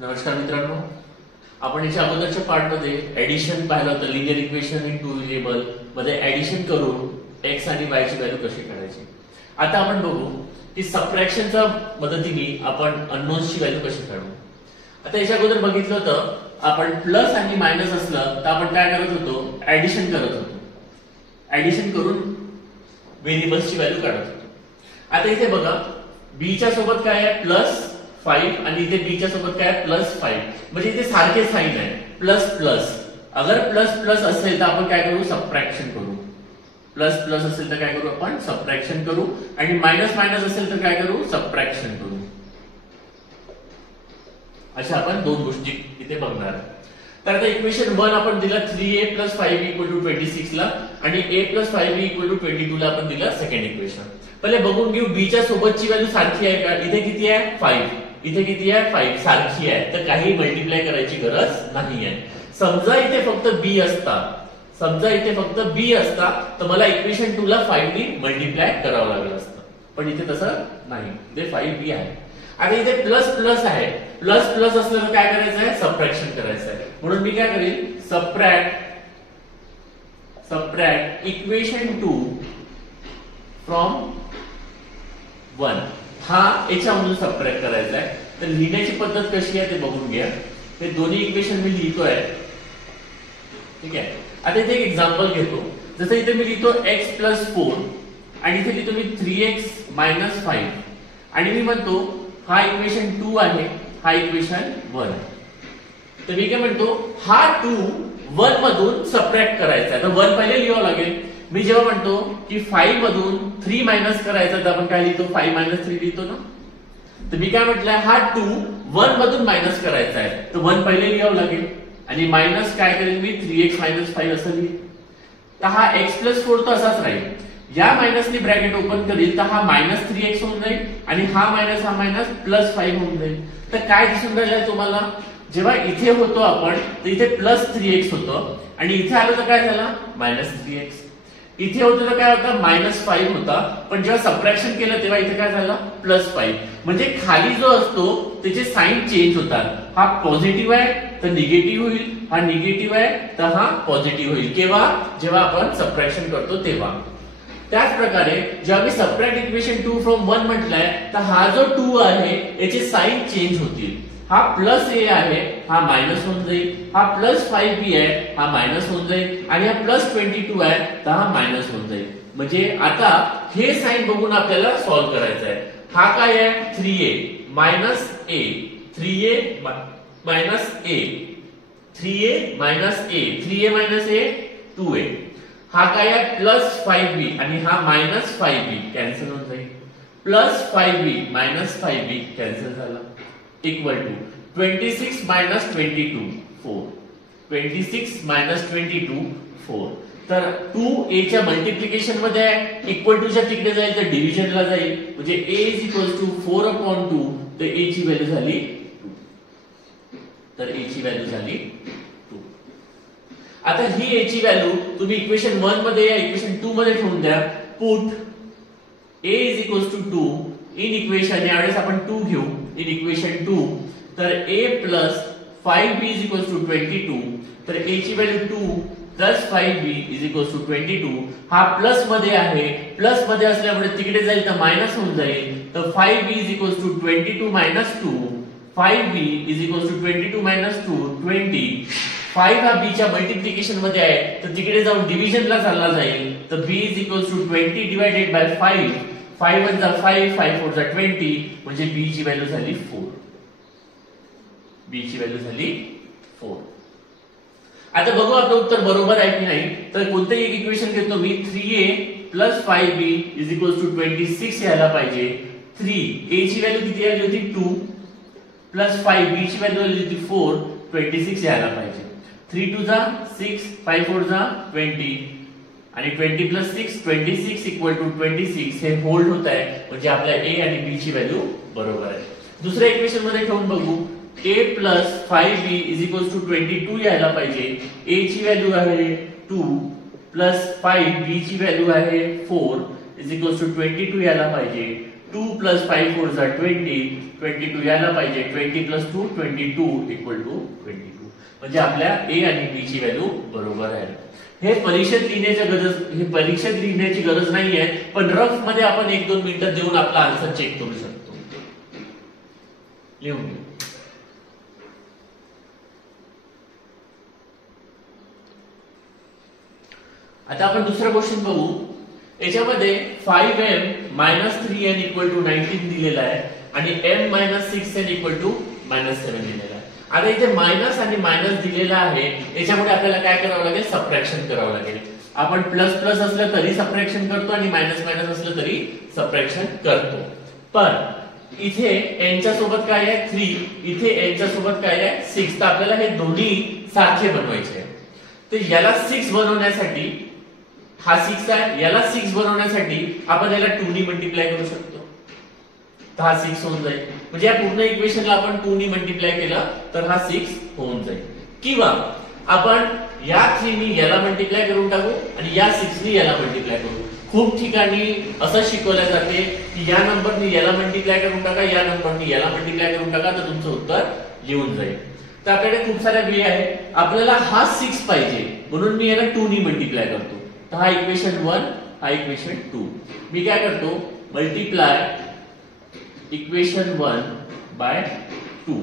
नमस्कार मित्रांनो, आपण याच्या अगोदरच्या पार्टमध्ये एडिशन पाहिलं होतं. Linear equation in two variable मध्ये एडिशन करून एक्स आणि वाय ची व्हॅल्यू कशी काढायची. आता आपण बघू की सबट्रॅक्शनच्या मदतीने आपण अननोन्स ची व्हॅल्यू कशी काढू. आता याच्या अगोदर बघितलं होतं आपण प्लस आणि मायनस असलं तर आपण काय करत होतो, एडिशन करत होतो. एडिशन करून व्हेरिएबल्सची व्हॅल्यू काढत होतो. आता इथे बघा बी च्या सोबत काय आहे प्लस 5 आणि इथे बी च्या सोबत काय प्लस 5, म्हणजे इथे सारखे साइन आहे प्लस प्लस. अगर प्लस प्लस असेल तर आपण काय करू, सबट्रॅक्शन करू. प्लस प्लस असेल तर काय करू, आपण सबट्रॅक्शन करू. आणि मायनस मायनस असेल तर काय करू, सबट्रॅक्शन करू. अशा आपण दोन गोष्टी इथे बघणार. तर आता इक्वेशन 1 आपण दिला 3a + 5b = 26 ला आणि a + 5b = 22 ला आपण दिला सेकंड इक्वेशन. पहिले बघून घेऊ b च्या सोबतची व्हॅल्यू सारखी आहे का. इथे किती आहे 5, इथे किती आहे 5, सारखी आहे तर काही मल्टिप्लाय करायची गरज नाही आहे. समजा इथे फक्त b असता, समजा इथे फक्त b असता तर मला इक्वेशन 2 ला 5 ने मल्टिप्लाय करावं लागलं असतं, पण इथे तसं नाही, इथे 5b आहे. आणि इथे प्लस प्लस आहे, प्लस प्लस असलं तर काय करायचं आहे, सबट्रॅक्शन करायचं आहे. म्हणून मी काय करेल, सबट्रॅक्ट इक्वेशन 2 फ्रॉम 1. हा याच्यामधून सबट्रॅक्ट करायचा आहे. तर लिहिण्याची पद्धत कशी आहे ते बघून घ्या. हे दोन्ही इक्वेशन मी लिहितोय, ठीक आहे. आता इथे एक एक्झाम्पल घेतो. जसं इथे मी लिहितो x + 4 आणि इथे लिहितो मी 3x - 5 आणि मी म्हणतो हा इक्वेशन 2 आहे, हा इक्वेशन 1. तर मी काय म्हणतो, हा 2 1 मधून सबट्रॅक्ट करायचा आहे. तर 1 पहिले लिहावं लागेल. मी जेव्हा म्हणतो की 5 मधून 3 मायनस करायचं तर आपण काय लिहितो, 5 - 3 लिहितो ना. तर मी काय म्हटलंय, हा 2 1 मधून मायनस करायचा आहे तर 1 पहिले लिहावं लागेल आणि मायनस काय करेल मी 3x - 5 असं लिहिल. तर हा x + 4 तर असाच राहील. या मायनसने ब्रॅकेट ओपन करील तर हा -3x होऊन जाईल आणि हा मायनस +5 होऊन जाईल. तर काय दिसून राहिलं तुम्हाला, जेव्हा इथे होतो आपण तर इथे +3x होतं आणि इथे आलो तर काय झालं, -3x. इथे होतं तर काय होतं, -5 होता, पण जेव्हा सबट्रॅक्शन केलं तेव्हा इथे काय झालं, +5. म्हणजे खाली जो असतो त्याचे साइन चेंज होतात. हा पॉझिटिव्ह आहे तर निगेटिव्ह होईल, हा निगेटिव्ह आहे तर हा पॉझिटिव्ह होईल. केव्हा, जेव्हा आपण सबट्रॅक्शन करतो तेव्हा. त्याच प्रकारे जेव्हा मी सबट्रॅक्ट इक्वेशन 2 फ्रॉम 1 म्हटलंय तर हा जो 2 आहे याचे साइन चेंज होतील. हा +a आहे, हा मायनस होऊन जाईल. हा +5b आहे, हा मायनस होऊन जाईल आणि हा +22 आहे तर हा मायनस होऊन जाईल. म्हणजे आता हे साइन बघून आपल्याला सॉल्व्ह करायचं आहे. हा काय आहे, 3a - a, 3a - a, 3a - a, 3a - a 2a. हा काय आहे, +5b आणि हा -5b कॅन्सल होऊन जाईल. +5b - 5b कॅन्सल झाला, इक्वल टू 26 - 22 4. 26 - 22 4. तर 2a च्या मल्टिप्लिकेशन मध्ये आहे, इक्वल टू च्या तिकडे जाईल तर डिव्हिजनला जाईल. म्हणजे a = 4/2 तर a ची व्हॅल्यू झाली 2. तर a ची व्हॅल्यू झाली 2. आता ही a ची व्हॅल्यू तुम्ही इक्वेशन 1 मध्ये या इक्वेशन 2 मध्ये ठेवून द्या. पुट a = 2 इन इक्वेशन, यावेळेस आपण 2 घेऊ इन इक्वेशन 2. तर a + 5b = 22. तर a ची व्हॅल्यू 2 + 5b = 22. हा प्लस मध्ये आहे, प्लस मध्ये असल्यामुळे तिकडे जाईल तर मायनस होऊन जाईल. तर 5b = 22 - 2. 5b = 22 - 2 20. 5 हा b च्या मल्टिप्लिकेशन मध्ये आहे तर तिकडे जाऊन डिव्हिजनला चालला जाईल. तर b = 20 / 5. 5 × 5, 5 × 4 20, म्हणजे b ची व्हॅल्यू झाली 4. b ची व्हॅल्यू झाली 4. आता बघू आपलं उत्तर बरोबर आहे की नाही. तर कोणतेही एक इक्वेशन घेतो मी. 3a + 5b = 26 यायला पाहिजे. 3a ची व्हॅल्यू किती आली होती, 2 + 5b ची व्हॅल्यू आली होती 4. 26 यायला पाहिजे. 3 × 2 = 6, 5 × 4 = 20 आणि 20 + 6 26 = 26. हे होल्ड होत आहे, म्हणजे आपल्या a आणि b ची व्हॅल्यू बरोबर आहे. दुसऱ्या इक्वेशन मध्ये ठेवून बघू. a + 5b = 22 यायला पाहिजे. a ची व्हॅल्यू आहे 2 + 5b ची व्हॅल्यू आहे 4 = 22 यायला पाहिजे. 2 + 5 4 = 20, 22 यायला पाहिजे, 20 + 2 22 = 22. म्हणजे आपल्या ए आणि बी ची व्हॅल्यू बरोबर आहे. हे परीक्षेत लिहिण्याची गरज नाहीये, पण रफ मध्ये आपण 1-2 मिनिटं देऊन आपला आन्सर चेक करू शकतो. लिहून घ्या. आता आपण दुसरा क्वेश्चन बघू. याच्यामध्ये 5m - 3n = 19 दिलेला आहे आणि m - 6n = -7 दिलेला आहे. आता इथे मायनस आणि मायनस दिलेला आहे, याच्यामुळे आपल्याला काय करावं लागेल, सबट्रॅक्शन करावं लागेल. आपण प्लस प्लस असलं तरी सबट्रॅक्शन करतो आणि मायनस मायनस असलं तरी सबट्रॅक्शन करतो. पण इथे n च्या सोबत काय आहे 3, इथे n च्या सोबत काय आहे 6. तर आपल्याला हे दोन्ही सारखे बनवायचे आहे. तर याला 6 बनवण्यासाठी, हा 6 आहे, याला 6 बनवण्यासाठी आपण याला 2 ने मल्टिप्लाय करू शकतो. तर हा 6 होऊन जाईल. म्हणजे या पूर्ण इक्वेशनला आपण 2 ने मल्टिप्लाय केलं तर हा 6 होऊन जाईल. किंवा आपण या 3 ने याला मल्टिप्लाय करून टाकू आणि या 6 ने याला मल्टिप्लाय करू. खूप ठिकाणी असं शिकवलं जाते की या नंबरने याला मल्टिप्लाय करून टाका, या नंबरने याला मल्टिप्लाय करून टाका, तर तुमचं उत्तर येऊन जाईल. तर आपल्याकडे खूप साऱ्या वे आहे. आपल्याला हा 6 पाहिजे म्हणून मी याला 2 ने मल्टिप्लाय करतो. तर हा इक्वेशन 1, हा इक्वेशन 2. मी काय करतो, मल्टिप्लाय इक्वेशन 1 by 2.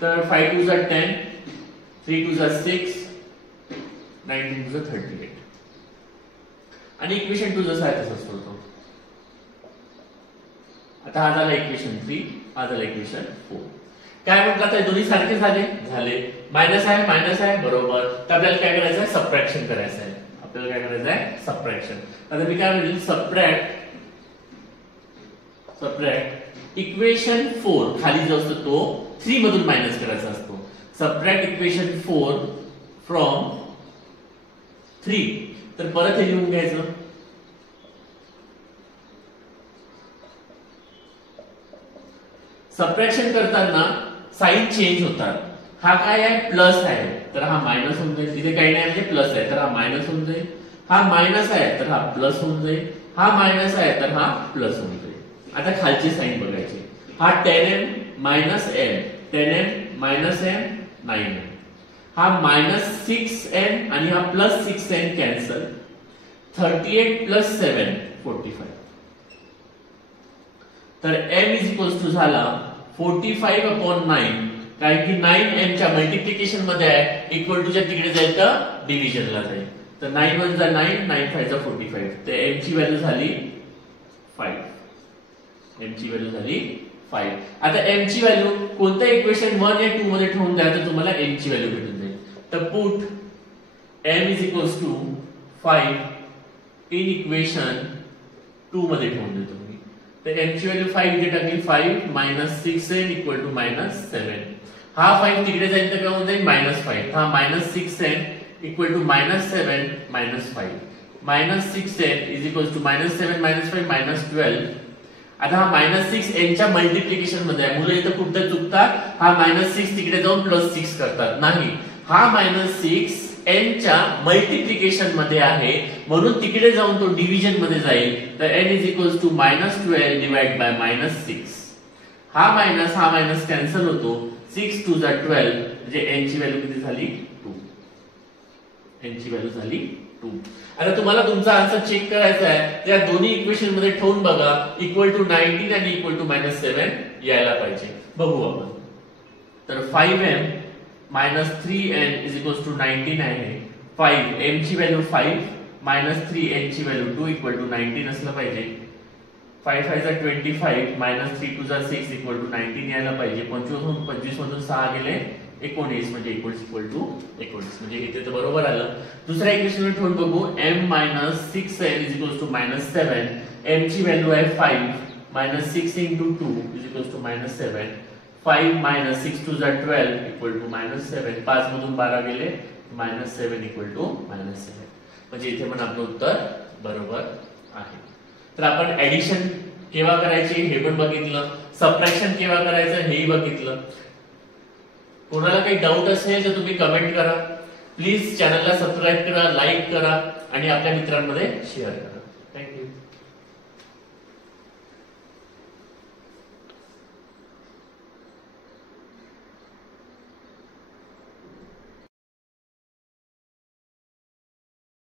तर 5 2 = 10, 3 2 = 6, 9 2 = 38. आणि इक्वेशन 2 जसा आहे तसाच करतो. आता हा झाला इक्वेशन 3, हा झाला इक्वेशन 4. काय म्हटलं, तर दोन्ही सारखे झाले. मायनस आहे बरोबर. तर आपल्याला काय करायचं आहे, सबट्रॅक्शन करायचं आहे. आपल्याला काय करायचं आहे, सबट्रॅक्शन. आता मी काय म्हणेल, सबट्रॅक्ट इक्वेशन 4 खाली जो असतो तो 3 मधून मायनस करायचा असतो. Subtract equation 4 from 3. तर परत हे लिहून घ्यायचं. सबट्रॅक्शन करताना साइन चेंज होतात. हा काय आहे, प्लस आहे तर हा मायनस होऊन जाईल. इथे काही नाही म्हणजे प्लस आहे तर हा मायनस होऊन जाईल. हा मायनस आहे तर हा प्लस होऊन जाईल. हा मायनस आहे तर हा प्लस होऊन जाईल. आता खालची साइन बघायची. हा 10m - m, 10m - m 9m. हा -6n आणि हा +6n कॅन्सल. 38 + 7 45. तर m झाला 45/9. कारण की 9m च्या मल्टिप्लिकेशन मध्ये आहे, इक्वल टू च्या तिकडे जाईल तर डिव्हिजनला जाईल. तर 9 1 = 9, 9 5 = 45. तर m ची व्हॅल्यू झाली 5. m ची व्हॅल्यू झाली 5. आता m ची व्हॅल्यू कोणत्या इक्वेशन 1 या 2 मध्ये ठेवून द्या तर तुम्हाला m ची व्हॅल्यू भेटून जाईल. तर पुट m 5 इन इक्वेशन 2 मध्ये ठेवून देतो मी. तर m ची व्हॅल्यू 5 इथे टाकली. 5 - 6n = -7. हा 5 तिकडे जाईल तर काय होऊन जाईल, -5. हा -6n = -7 - 5. -6n = -7 - 5 -12. आता हा -6n च्या मल्टिप्लिकेशन मध्ये आहे. मुलं इथं कुठं चुकतात, हा -6 तिकडे जाऊन +6 करतात. नाही, हा -6n च्या मल्टिप्लिकेशन मध्ये आहे म्हणून तिकडे जाऊन तो डिव्हिजन मध्ये जाईल. तर n = -12 / -6. हा मायनस कॅन्सल होतो. 6 2 = 12. म्हणजे n ची व्हॅल्यू किती झाली, 2. n ची व्हॅल्यू झाली 2. आता तुम्हाला तुमचा आन्सर चेक करायचा आहे. त्या दोन्ही इक्वेशन मध्ये ठेवून बघा. = 19 आणि = -7 यायला पाहिजे. बघू आपण. तर 5m - 3n = 19 आहे. 5 m ची व्हॅल्यू 5 - 3n ची व्हॅल्यू 2 = 19 असलं पाहिजे. 5 5 = 25 - 3 2 = 6 = 19 यायला पाहिजे. 25 मधून 6 गेले 19 म्हणजे = 19. म्हणजे इथे तर बरोबर आलं. दुसऱ्या इक्वेशन ठेवून बघू. m - 6n = -7. m ची व्हॅल्यू आहे 5 - 6 × 2 = -7. 5 - 6 2 = 12 = -7. 5 मधून 12 गेले -7 = -7. म्हणजे इथे पण आपलं उत्तर बरोबर आहे. तर आपण ऍडिशन केव्हा करायची हे पण बघितलं, सबट्रॅक्शन केव्हा करायचं हेही बघितलं. कोणाला काही डाऊट असेल तर तुम्ही कमेंट करा. प्लीज चॅनलला सबस्क्राईब करा, लाईक करा आणि आपल्या मित्रांमध्ये शेअर करा.